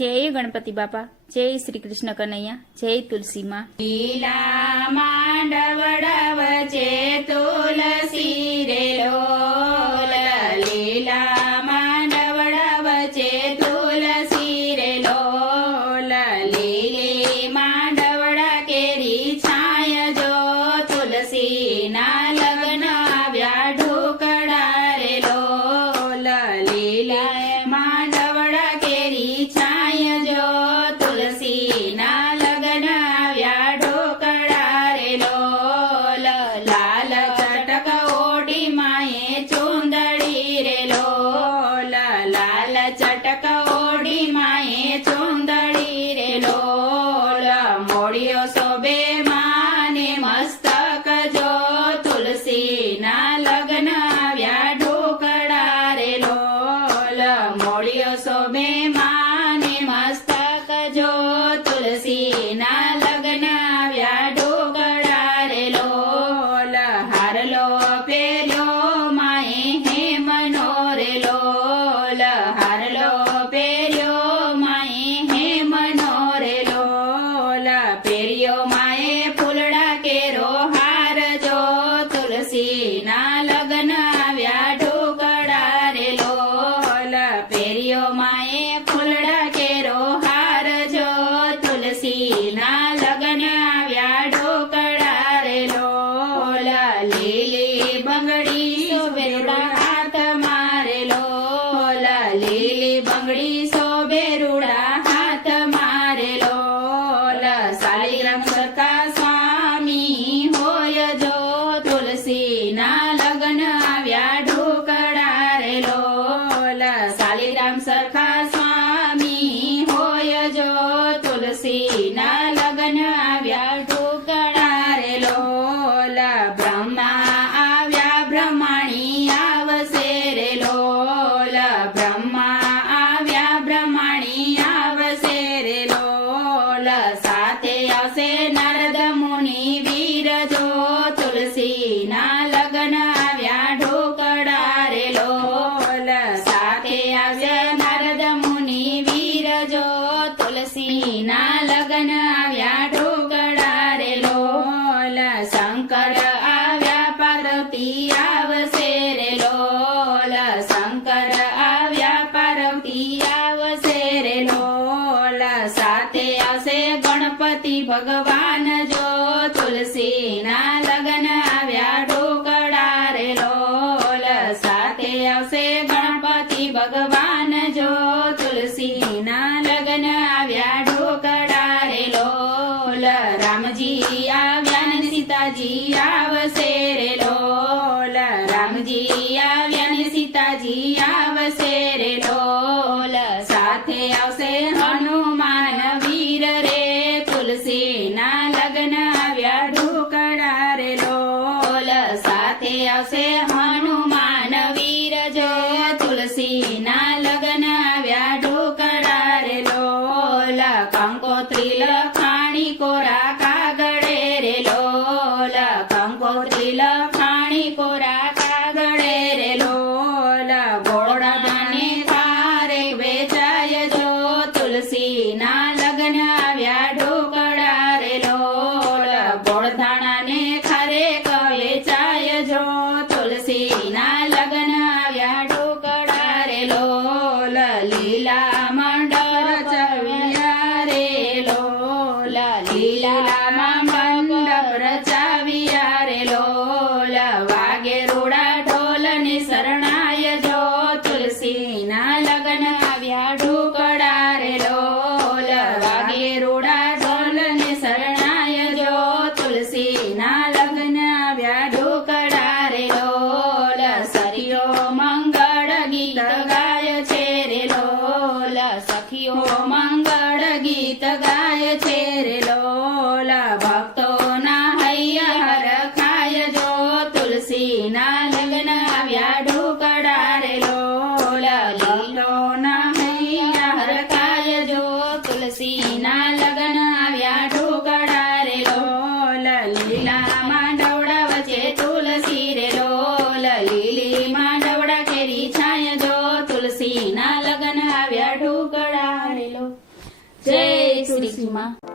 जय गणपति बापा, जय श्री कृष्ण कन्हैया, जय तुलसी माँ। लीला मांडवड़ा वचे तुलसी रे लोल, लीला मांडवड़ा वचे तुलसी रे लोल, लीली मांडवड़ा केरी छाय जो तुलसी ना लग्न आव्या ढोकड़ा रे लोल, लीला मांडवड़ा केरी छाय जो तुलसी ना लग्न आव्या ढोकड़ा रे लोल, लाल चटक ओडी माए चुंदड़ी रे लोल, लाल चटक ओडी माए चुंदड़ी रे लोल, मोड़ियो सोबे माने मस्तक जो तुलसी ना लग्न आव्या ढोकड़ा रे लोल, मोड़ियो सोबे माने मस्तक जो तुलसी ना लग्न आव्या ढोकड़ा रे लोल, हारलो पेर्यो माए हे मनो रे लोल, हारलो पेर्यो माए हे मनो रे लोल, पेर्यो माए फूलड़ा केरो हार जो तुलसी ना लग्न आव्या ढोकड़ा रे लोल, पेर्यो माए फूलड़ा केरो हार जो तुलसी ना लग्न आव्या ढोकड़ा रे लोल, लीली बंगड़ी सोबेरुड़ा हाथ मारे लोल, लीली बंगड़ी सोबेरुड़ा हाथ मारे लोल, शालिग्राम सरका स्वामी होय जो तुलसी ना लग्न आव्या ढोकड़ा रे लोल, शालिग्राम सरखा स्वामी होय जो तुलसी ना लग्न आव्या ढोकड़ा रे लोल, ब्रह्मा आव्या ब्रह्माणी आवसे रे लोल, ब्रह्मा आव्या ब्रह्माणी आवसे रे लोल, साथे आवसे नारद मुनि वीर जो तुलसी ना लग्न आव्या ढोकड़ा रे लोल, साथे आवसे नारद मुनि वीर जो तुलसी ना लग्न आव्या ढोकड़ा रे लोल, शंकर आव्या पार्वती आवसे रे लोल, शंकर आव्या पार्वती आवसे रे लोल, साथे आवसे गणपति भगवान जो तुलसी ना लग्न आव्या ढोकड़ा रे लोल, साथे आवसे गणपति भगवान जो तुलसी ना लग्न आव्या ढोकड़ा रे लोल, रामजी आव्या ने सीताजी आवसे रे लोल, रामजी आव्या ने सीताजी आवसे रे लोल, साथे आवसे हनुमान वीर रे तुलसी ना लग्न आव्या ढोकड़ा रे लोल, साथे आवसे हनुमान वीर जो तुलसी ना लग्न आव्या ढोकड़ा रे लोल, कंकोत्री लखाणी कोरा कागड़े रे लोल, कंकोत्री लखाणी कोरा कागड़े रे लोल, गोड़ा दाने थारे वेचाय जो तुलसी ना लग्न आव्या ढोकड़ा रे लोल, गोड़धाणा ने खरे वेचाय जो तुलसी ना लग्न आव्या ढोकड़ा रे लोल, लीला मंडल रचाव्या रे लोल, लीला मंडप रचाव्या रे लोल, वागे रूड़ा ढोल ने शरणाय जो तुलसी ना लग्न आव्या ढोकड़ा रे लोल, वागे रूड़ा ढोल ने शरणाय जो तुलसी ना लग्न आव्या ढोकड़ा रे लोल, सखियो मंगल गीत गाय छे रे लोल, सखियो मंगल गीत गाय छे रे लोल, भक्तो ना हर खाय जो तुलसी ना लग्न आव्या ढोकड़ा रे लोल, लीलो ना हर खाय जो तुलसी ना लग्न आव्या ढोकड़ा रे लोल, लीला मांडवड़ा वचे तुलसी रे लोल, लीली मांडवड़ा केरी छाय जो तुलसी ना लग्न आव्या ढोकड़ा रे लोल। શ્રીજી માં.